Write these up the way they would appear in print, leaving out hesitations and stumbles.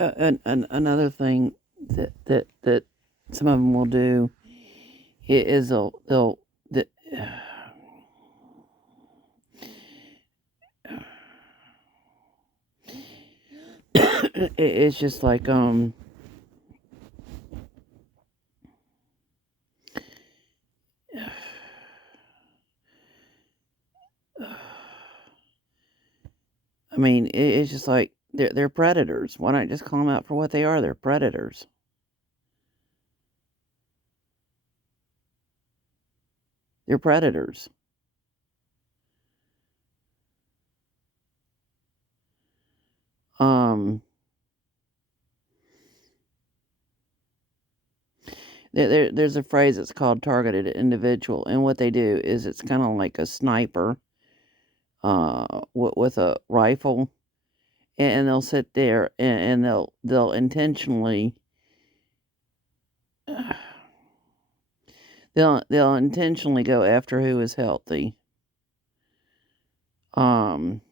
Another thing that some of them will do is they'll the, it's just like I mean it's just like they're predators. Why not just call them out for what they are? They're predators. They're predators. Um, there's a phrase that's called targeted individual, and what they do is it's kind of like a sniper, with a rifle, and they'll sit there and they'll intentionally they'll intentionally go after who is healthy. Um,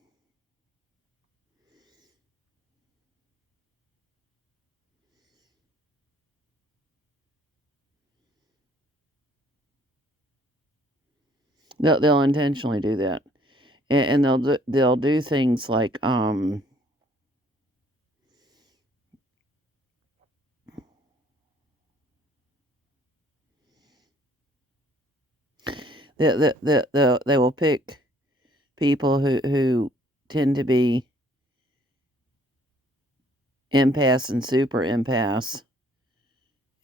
they'll intentionally do that, and they'll do things like they will pick people who tend to be empaths and super empaths,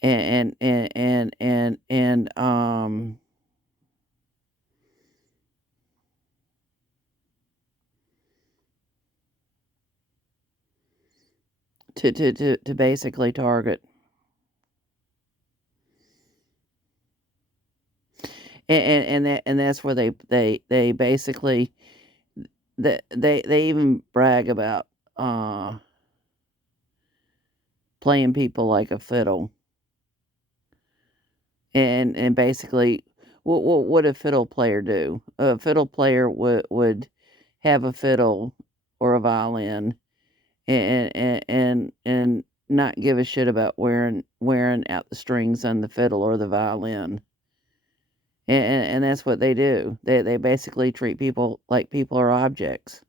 and to basically target. And that's where they basically they even brag about playing people like a fiddle. And basically what would a fiddle player do? A fiddle player would have a fiddle or a violin, and not give a shit about wearing out the strings on the fiddle or the violin. And that's what they do. They basically treat people like people are objects.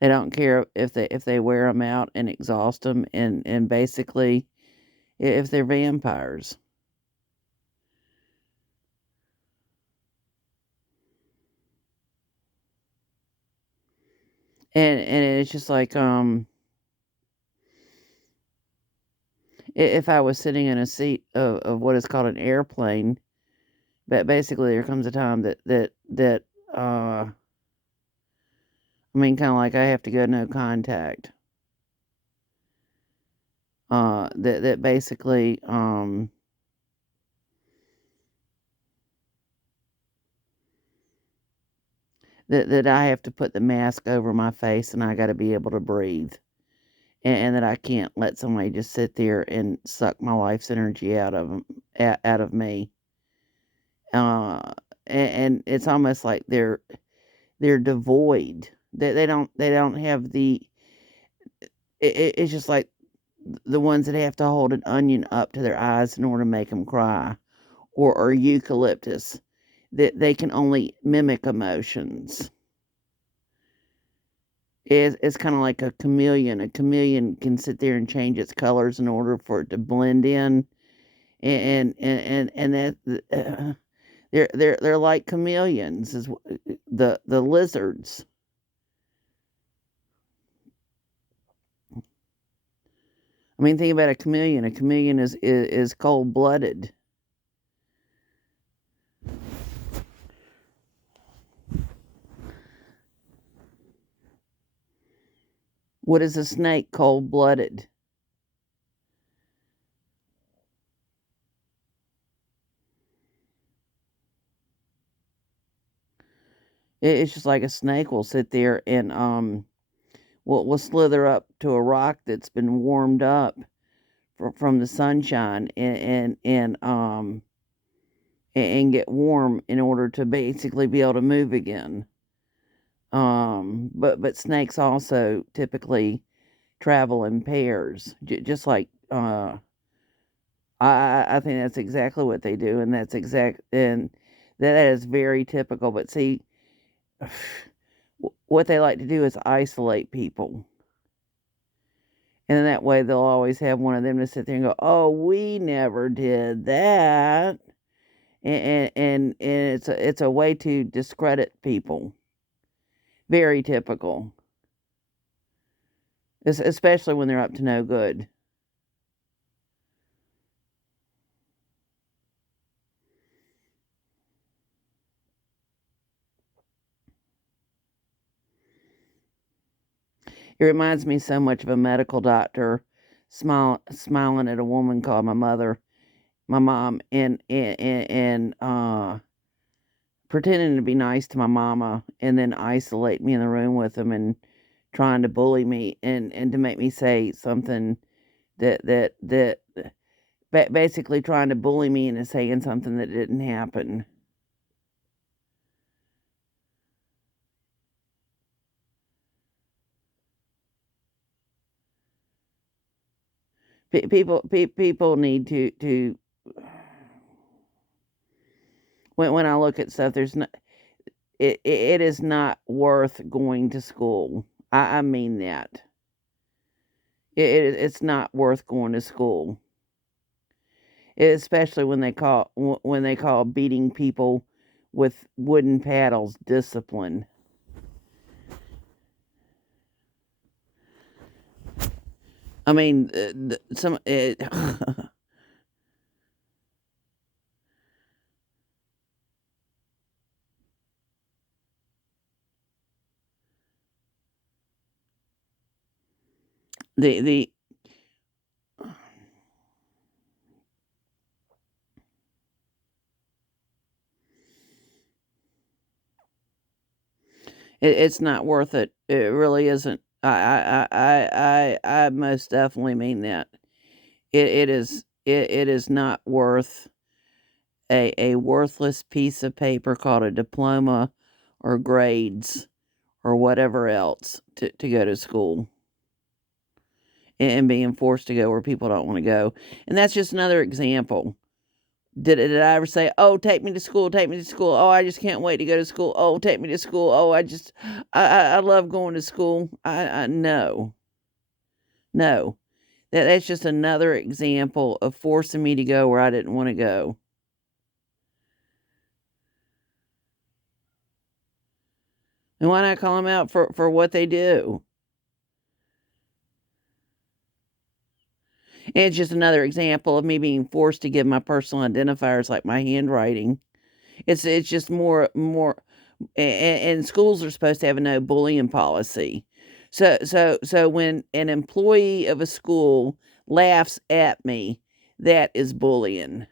They don't care if they wear them out and exhaust them, and basically if they're vampires. And it's just like if I was sitting in a seat of what is called an airplane, but basically there comes a time that I mean, kind of like I have to go no contact. That basically that I have to put the mask over my face and I got to be able to breathe, and that I can't let somebody just sit there and suck my life's energy out of me. Uh, and it's almost like they're devoid. They don't have the. It's just like the ones that have to hold an onion up to their eyes in order to make them cry, or eucalyptus, that they can only mimic emotions. It's kind of like a chameleon. A chameleon can sit there and change its colors in order for it to blend in, and that they're like chameleons, is the lizards. I mean, think about a chameleon. A chameleon is cold blooded. What is a snake? Cold blooded. It's just like a snake will sit there and will slither up to a rock that's been warmed up from the sunshine, and get warm in order to basically be able to move again. But snakes also typically travel in pairs, just like I think that's exactly what they do, and that is very typical. But see, what they like to do is isolate people, and in that way they'll always have one of them to sit there and go, "Oh, we never did that," and it's a way to discredit people. Very typical, especially when they're up to no good. It reminds me so much of a medical doctor smiling at a woman called my mom, and pretending to be nice to my mama, and then isolate me in the room with him and trying to bully me and to make me say something that basically trying to bully me into saying something that didn't happen. People need to when I look at stuff, there's not it is not worth going to school. I mean that. It's not worth going to school, especially when they call beating people with wooden paddles discipline. I mean, some the it's not worth it. It really isn't. I most definitely mean that. It is not worth a worthless piece of paper called a diploma or grades or whatever else to go to school and being forced to go where people don't want to go. And that's just another example. Did I ever say, "Oh, take me to school, take me to school. Oh, I just can't wait to go to school. Oh, take me to school. Oh, I love going to school." I no. No. That's just another example of forcing me to go where I didn't want to go. And why not call them out for what they do? And it's just another example of me being forced to give my personal identifiers like my handwriting. It's just more and schools are supposed to have a no bullying policy. So when an employee of a school laughs at me, that is bullying.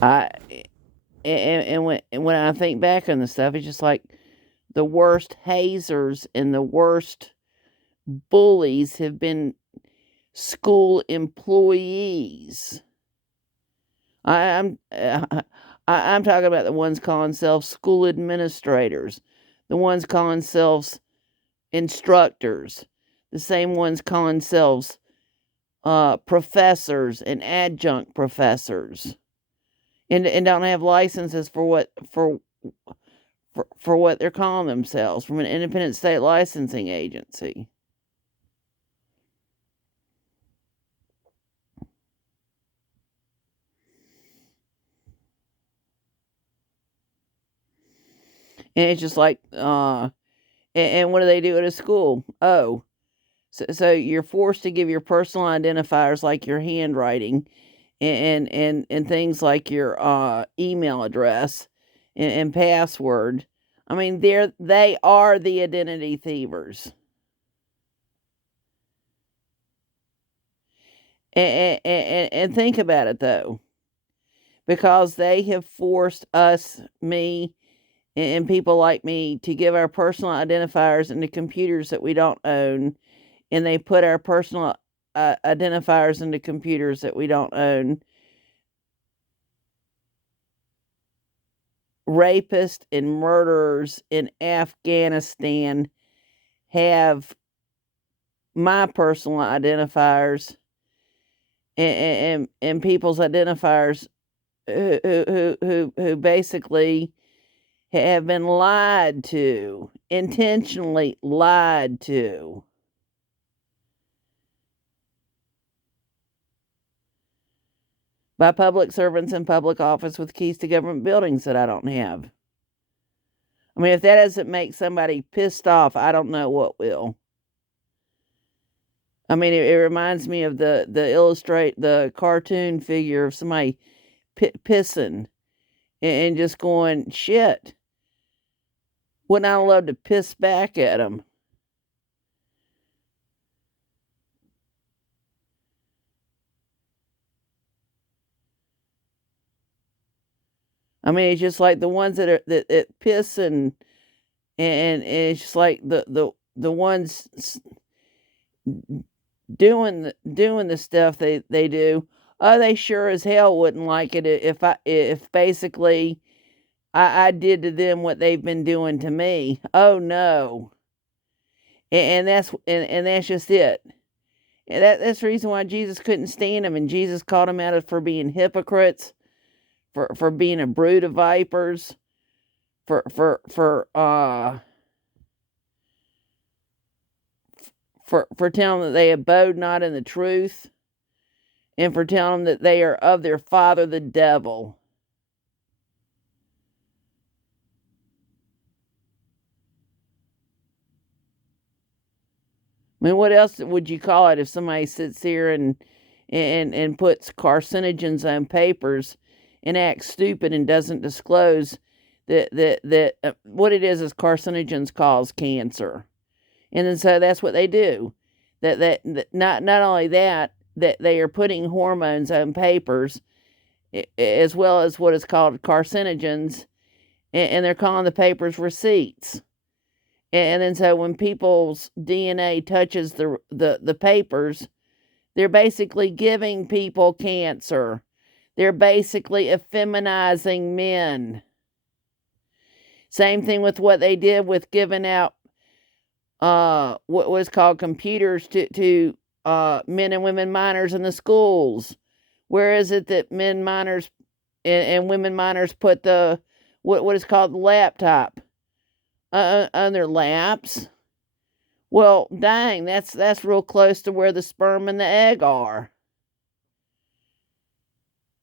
I and when I think back on the stuff, it's just like the worst hazers and the worst bullies have been school employees. I'm I'm talking about the ones calling themselves school administrators, the ones calling themselves instructors, the same ones calling themselves professors and adjunct professors, and don't have licenses for what they're calling themselves from an independent state licensing agency. And it's just like, and what do they do at a school? Oh, so you're forced to give your personal identifiers like your handwriting and things like your email address and password. I mean, they are the identity thievers. And think about it though, because they have forced us, me, and people like me to give our personal identifiers into computers that we don't own, and they put our personal identifiers into computers that we don't own. Rapists and murderers in Afghanistan have my personal identifiers and people's identifiers who basically have been lied to, intentionally lied to. By public servants in public office with keys to government buildings that I don't have. I mean, if that doesn't make somebody pissed off, I don't know what will. I mean, it reminds me of the cartoon figure of somebody pissing and just going, shit. Wouldn't I love to piss back at them? I mean, it's just like the ones that piss and it's just like the ones doing the stuff they do. Oh, they sure as hell wouldn't like it if basically I did to them what they've been doing to me. Oh no. And that's just it. And that's the reason why Jesus couldn't stand them, and Jesus called them out for being hypocrites, for being a brood of vipers, for telling them that they abode not in the truth, and for telling them that they are of their father the devil. I mean, what else would you call it if somebody sits here and puts carcinogens on papers and acts stupid and doesn't disclose that what it is carcinogens cause cancer, and then so that's what they do. That not only that they are putting hormones on papers, as well as what is called carcinogens, and they're calling the papers receipts. And then so when people's DNA touches the papers, they're basically giving people cancer. They're basically effeminizing men. Same thing with what they did with giving out what was called computers to men and women minors in the schools. Where is it that men minors and women minors put the what is called the laptop on their laps? Well, dang, that's real close to where the sperm and the egg are.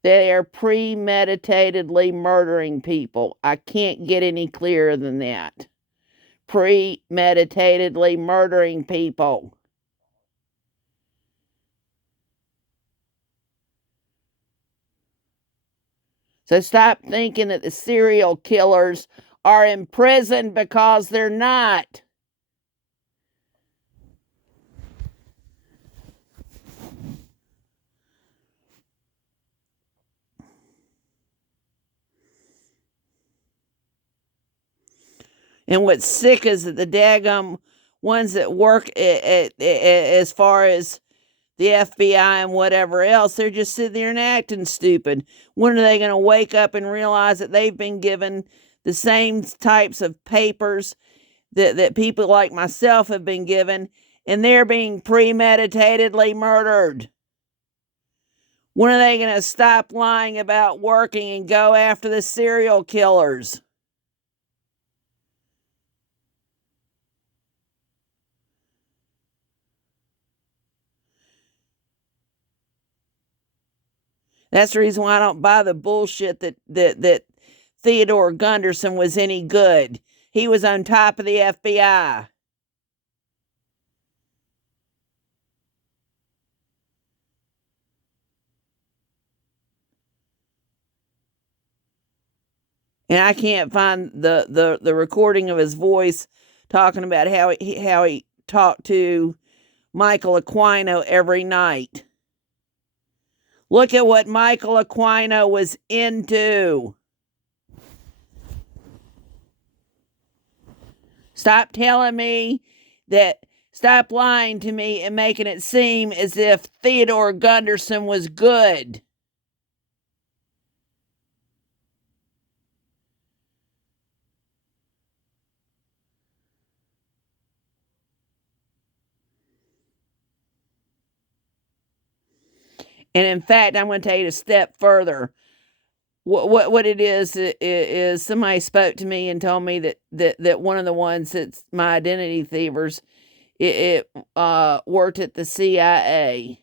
They are premeditatedly murdering people. I can't get any clearer than that. Premeditatedly murdering people. So stop thinking that the serial killers are in prison, because they're not. And what's sick is that the daggum ones that work as far as the FBI and whatever else, they're just sitting there and acting stupid. When are they going to wake up and realize that they've been given the same types of papers that people like myself have been given, and they're being premeditatedly murdered? When are they going to stop lying about working and go after the serial killers? That's the reason why I don't buy the bullshit that Theodore Gunderson was any good. He was on top of the FBI. And I can't find the recording of his voice talking about how he talked to Michael Aquino every night. Look at what Michael Aquino was into. Stop telling me that Stop lying to me and making it seem as if Theodore Gunderson was good. And in fact, I'm going to take it a step further. What it is somebody spoke to me and told me that one of the ones that's my identity thievers, it worked at the CIA.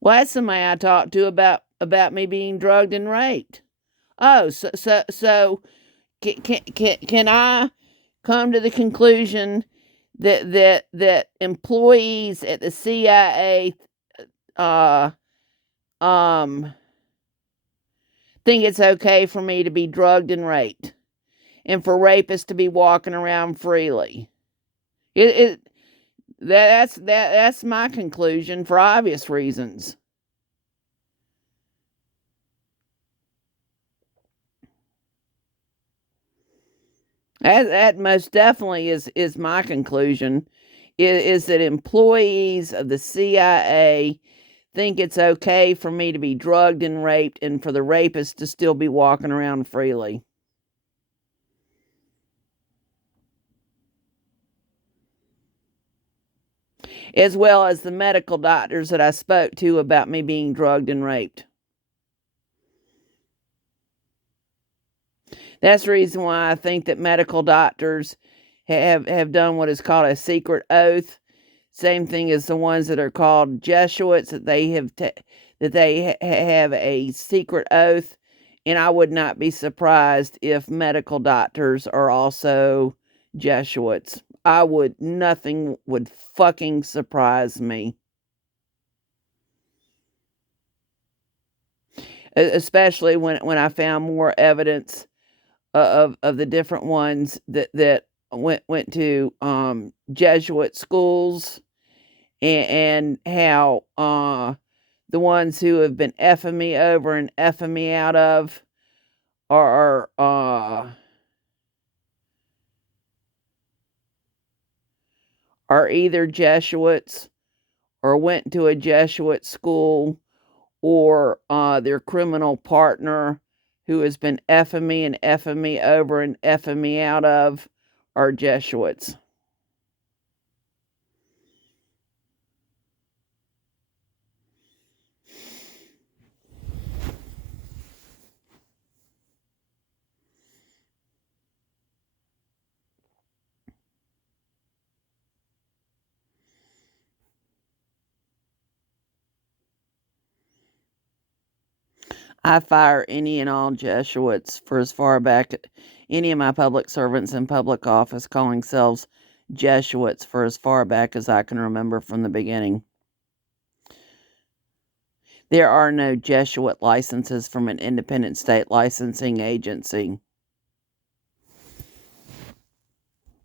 Well, that's somebody I talked to about me being drugged and raped. Oh, so can I come to the conclusion that employees at the CIA uh um think it's okay for me to be drugged and raped, and for rapists to be walking around freely? It that's my conclusion for obvious reasons. That most definitely is my conclusion. Is that employees of the CIA think it's okay for me to be drugged and raped, and for the rapist to still be walking around freely. As well as the medical doctors that I spoke to about me being drugged and raped. That's the reason why I think that medical doctors have done what is called a secret oath. Same thing as the ones that are called Jesuits, that they have a secret oath. And I would not be surprised if medical doctors are also Jesuits. Nothing would fucking surprise me. Especially when I found more evidence of the different ones that went to Jesuit schools, and how the ones who have been effing me over and effing me out of are either Jesuits, or went to a Jesuit school, or their criminal partner who has been effing me and effing me over and effing me out of are Jesuits. I fire any and all Jesuits for as far back any of my public servants in public office calling themselves Jesuits for as far back as I can remember from the beginning. There are no Jesuit licenses from an independent state licensing agency.